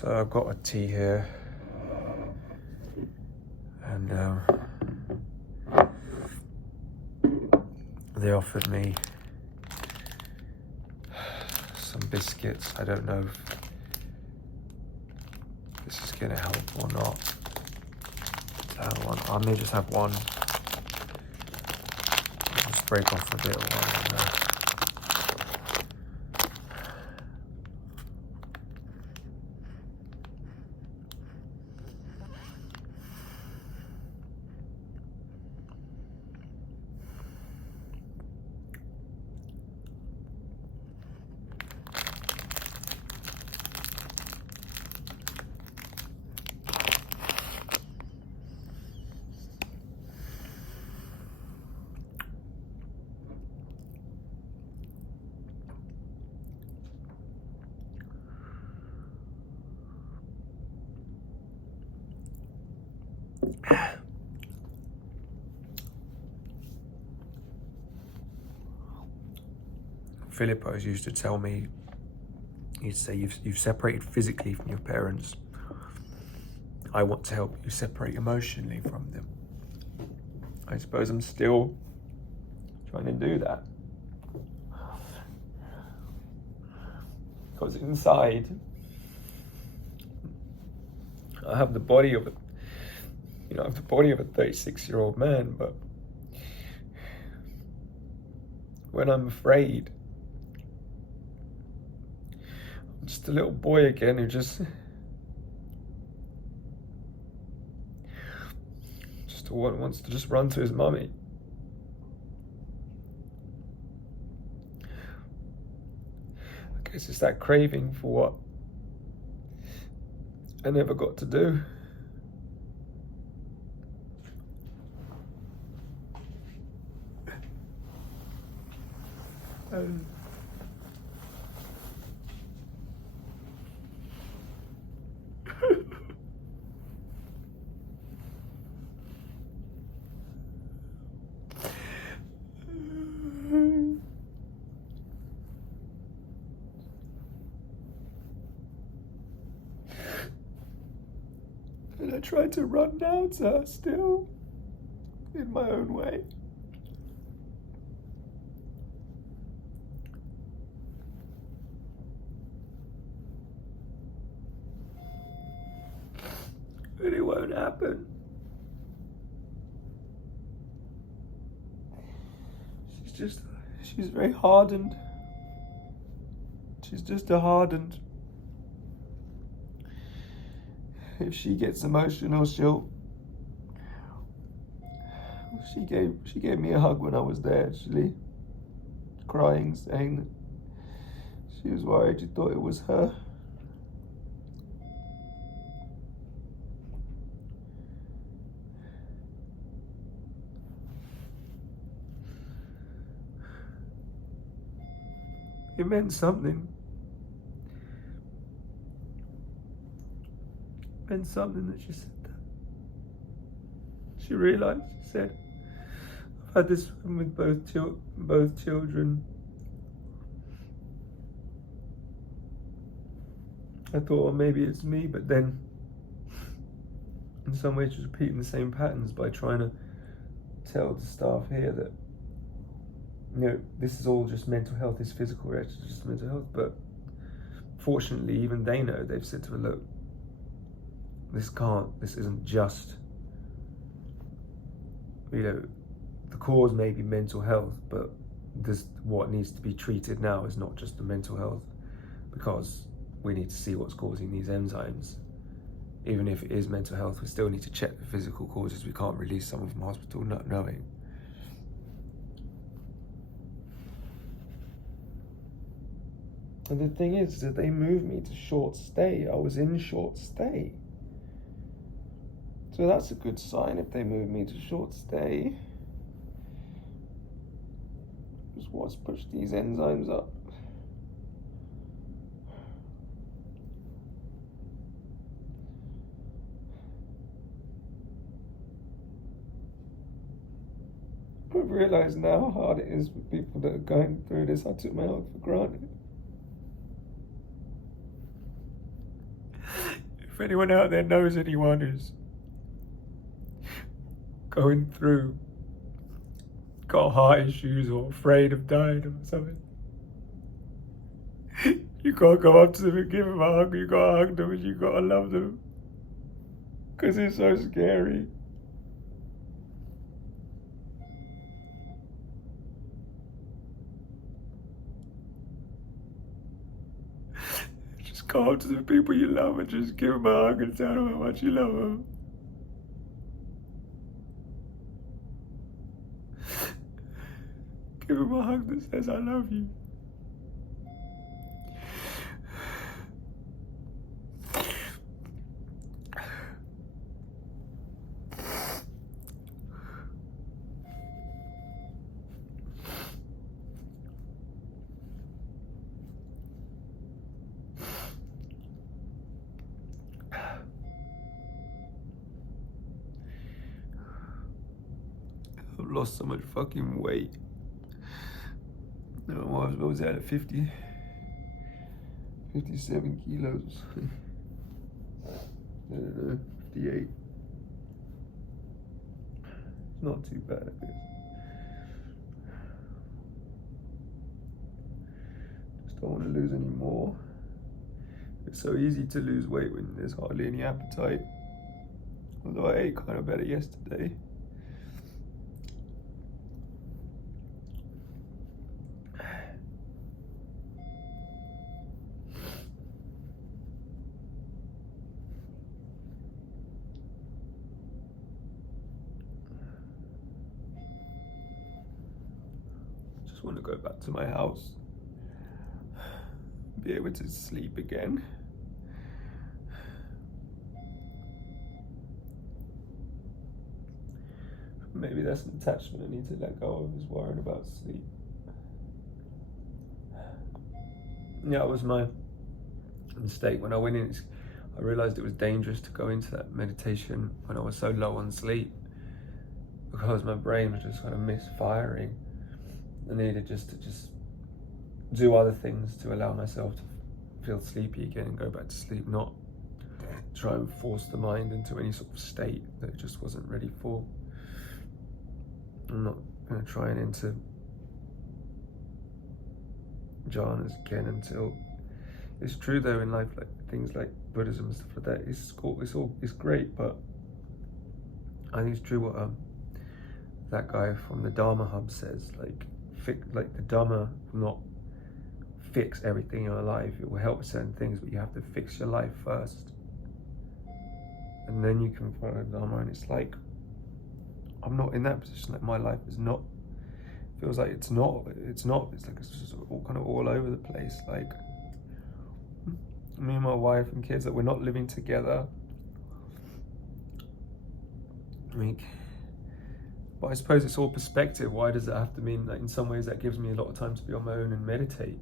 So I've got a tea here, and they offered me some biscuits. I don't know if this is gonna help or not. I may just have one. I'll just break off a bit while I'm there. Philippos used to tell me, he'd say, you've separated physically from your parents. I want to help you separate emotionally from them. I suppose I'm still trying to do that. Because inside, I have the body of a 36-year-old man, but when I'm afraid, I'm just a little boy again who just wants to just run to his mummy. I guess it's that craving for what I never got to do. And I tried to run down to her still, in my own way. But it won't happen. She's very hardened. She's just a hardened. If she gets emotional, she gave me a hug when I was there, actually, crying, saying that she was worried, she thought it was her. It meant something. It meant something that she said that. She realized, she said, I've had this with both children. I thought, well, maybe it's me, but then in some ways she's repeating the same patterns by trying to tell the staff here that, this is all just mental health, this physical reaction is just mental health. But fortunately, even they know. They've said to her, look, this isn't just, the cause may be mental health, but what needs to be treated now is not just the mental health, because we need to see what's causing these enzymes. Even if it is mental health, we still need to check the physical causes. We can't release someone from hospital not knowing. And the thing is that they moved me to short stay. I was in short stay. So that's a good sign if they move me to short stay. Just what's pushed these enzymes up. I've realised now how hard it is for people that are going through this. I took my health for granted. If anyone out there knows anyone who's going through, got heart issues or afraid of dying or something, you gotta go up to them and give them a hug. You gotta hug them and you gotta love them, because it's so scary. Just go up to the people you love and just give them a hug and tell them how much you love them. Give them a hug that says, I love you. I've lost so much fucking weight. No, what was that at 57 kilos. I don't know, 58. It's not too bad, I guess. Just don't want to lose any more. It's so easy to lose weight when there's hardly any appetite. Although I ate kind of better yesterday. Just want to go back to my house, be able to sleep again. Maybe that's an attachment I need to let go of, is worrying about sleep. Yeah, it was my mistake. When I went in, I realized it was dangerous to go into that meditation when I was so low on sleep, because my brain was just kind of misfiring. I needed to do other things to allow myself to feel sleepy again and go back to sleep, not try and force the mind into any sort of state that it just wasn't ready for. I'm not going to try and enter jhanas again until it's true though in life, like things like Buddhism and stuff like that. It's great, but I think it's true what that guy from the Dharma Hub says. Like the Dharma will not fix everything in your life. It will help certain things, but you have to fix your life first, and then you can follow Dharma. And it's like, I'm not in that position. Like my life is not, feels like it's like it's just all kind of all over the place. Like me and my wife and kids, that we're not living together. But I suppose it's all perspective. Why does it have to mean that in some ways that gives me a lot of time to be on my own and meditate?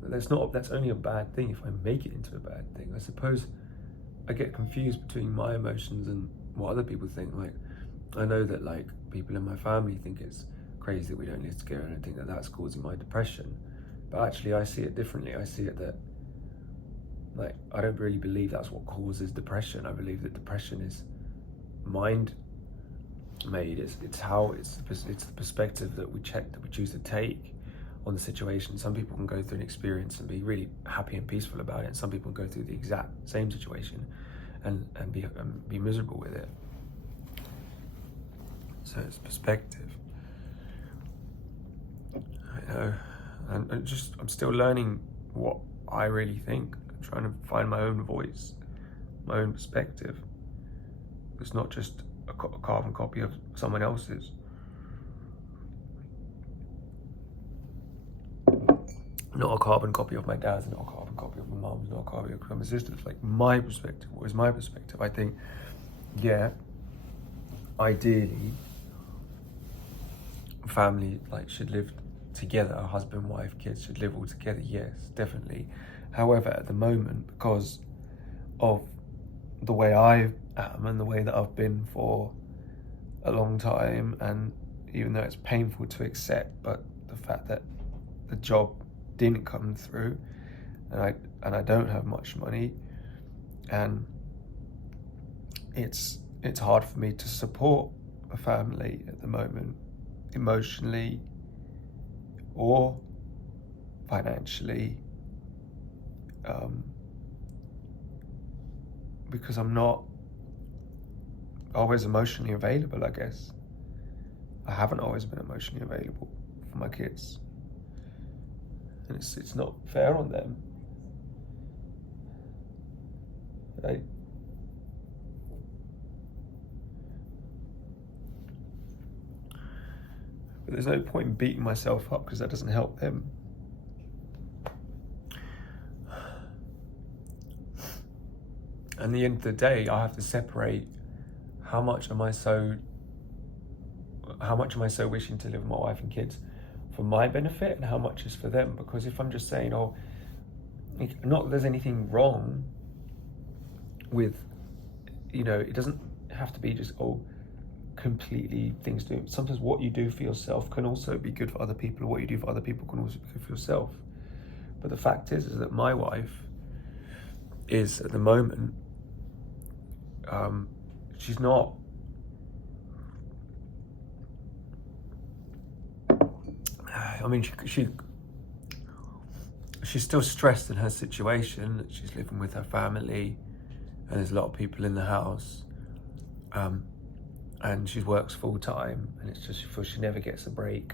But that's only a bad thing if I make it into a bad thing. I suppose I get confused between my emotions and what other people think. Like, I know that like people in my family think it's crazy that we don't live together, and I think that that's causing my depression. But actually I see it differently. I see it that, like, I don't really believe that's what causes depression. I believe that depression is mind made. It's the perspective that we choose to take on the situation. Some people can go through an experience and be really happy and peaceful about it, and some people can go through the exact same situation and be miserable with it. So it's perspective. I know, and I'm still learning what I really think. I'm trying to find my own voice, my own perspective. It's not just a carbon copy of someone else's. Not a carbon copy of my dad's, not a carbon copy of my mom's, not a copy of my sister's. Like my perspective. What is my perspective? I think, yeah, ideally, family should live together. Husband, wife, kids should live all together. Yes, definitely. However, at the moment, because of the way I am and the way that I've been for a long time, and even though it's painful to accept, but the fact that the job didn't come through, and I don't have much money, and it's hard for me to support a family at the moment, emotionally or financially, because I'm not always emotionally available, I guess. I haven't always been emotionally available for my kids, and it's not fair on them, right? But there's no point in beating myself up because that doesn't help them. And at the end of the day, I have to separate how much am I so wishing to live with my wife and kids for my benefit, and how much is for them. Because if I'm just saying, oh, not that there's anything wrong with, it doesn't have to be just, completely things do. Sometimes what you do for yourself can also be good for other people, or what you do for other people can also be good for yourself. But the fact is that my wife is, at the moment, she's not, she's still stressed in her situation. She's living with her family, and there's a lot of people in the house, and she works full time, and it's just, she feels she never gets a break.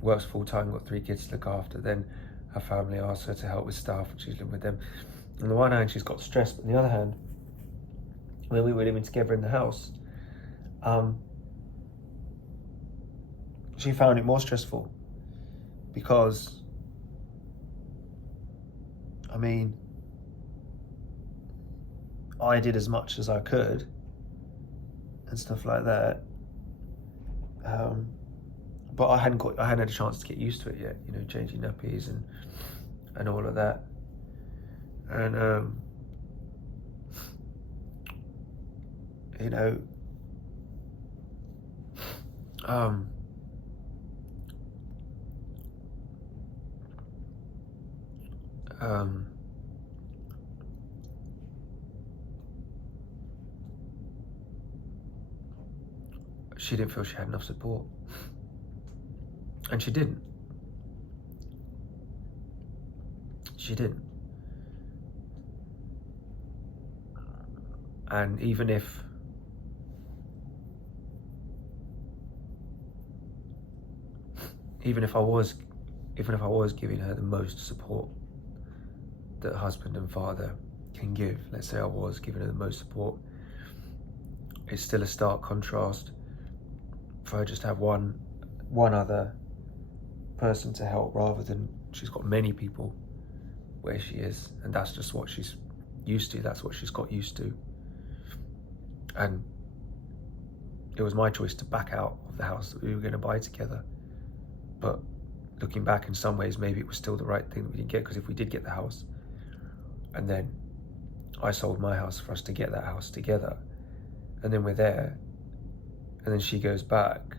Works full time, got 3 kids to look after. Then her family asks her to help with stuff, and she's living with them. On the one hand, she's got stress, but on the other hand, when we were living together in the house, she found it more stressful because, I did as much as I could and stuff like that, but I hadn't had a chance to get used to it yet. Changing nappies and all of that, and she didn't feel she had enough support, and she didn't. And even if I was giving her the most support that a husband and father can give, let's say I was giving her the most support, it's still a stark contrast for her just to have one other person to help, rather than she's got many people where she is, and that's just what she's used to. That's what she's got used to. And it was my choice to back out of the house that we were going to buy together. But looking back, in some ways, maybe it was still the right thing that we didn't get, because if we did get the house, and then I sold my house for us to get that house together, and then we're there, and then she goes back,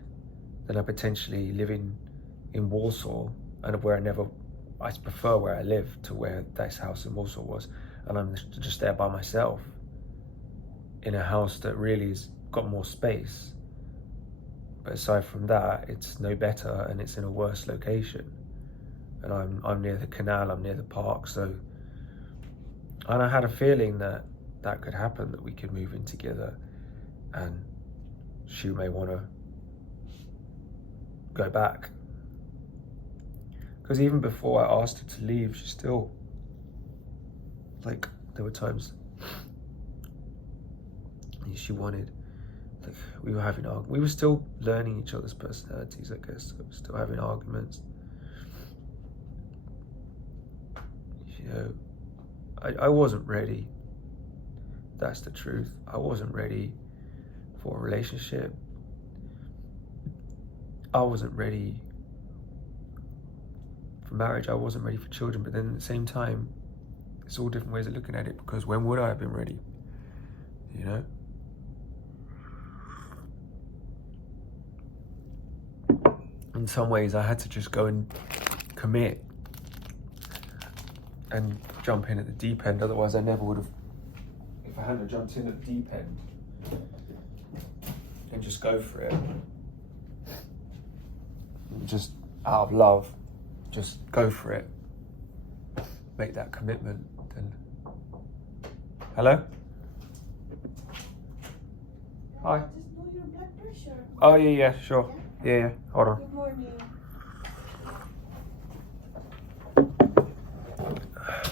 then I potentially live in Warsaw, and where I prefer where I live to where this house in Warsaw was, and I'm just there by myself in a house that really has got more space, but aside from that, it's no better, and it's in a worse location, and I'm near the canal, I'm near the park, and I had a feeling that could happen, that we could move in together, and she may want to go back. Because even before I asked her to leave, she still, there were times she wanted, we were having arguments. We were still learning each other's personalities, I guess. So we were still having arguments. I wasn't ready. That's the truth. I wasn't ready for a relationship. I wasn't ready for marriage. I wasn't ready for children. But then at the same time, it's all different ways of looking at it, because when would I have been ready? In some ways, I had to just go and commit and jump in at the deep end. Otherwise, I never would have if Hannah jumped in at the deep end and just go for it, just out of love, just go for it, make that commitment, then... Hello? Hi. Just know your blood pressure. Oh, yeah, sure. Yeah, hold on. Good morning.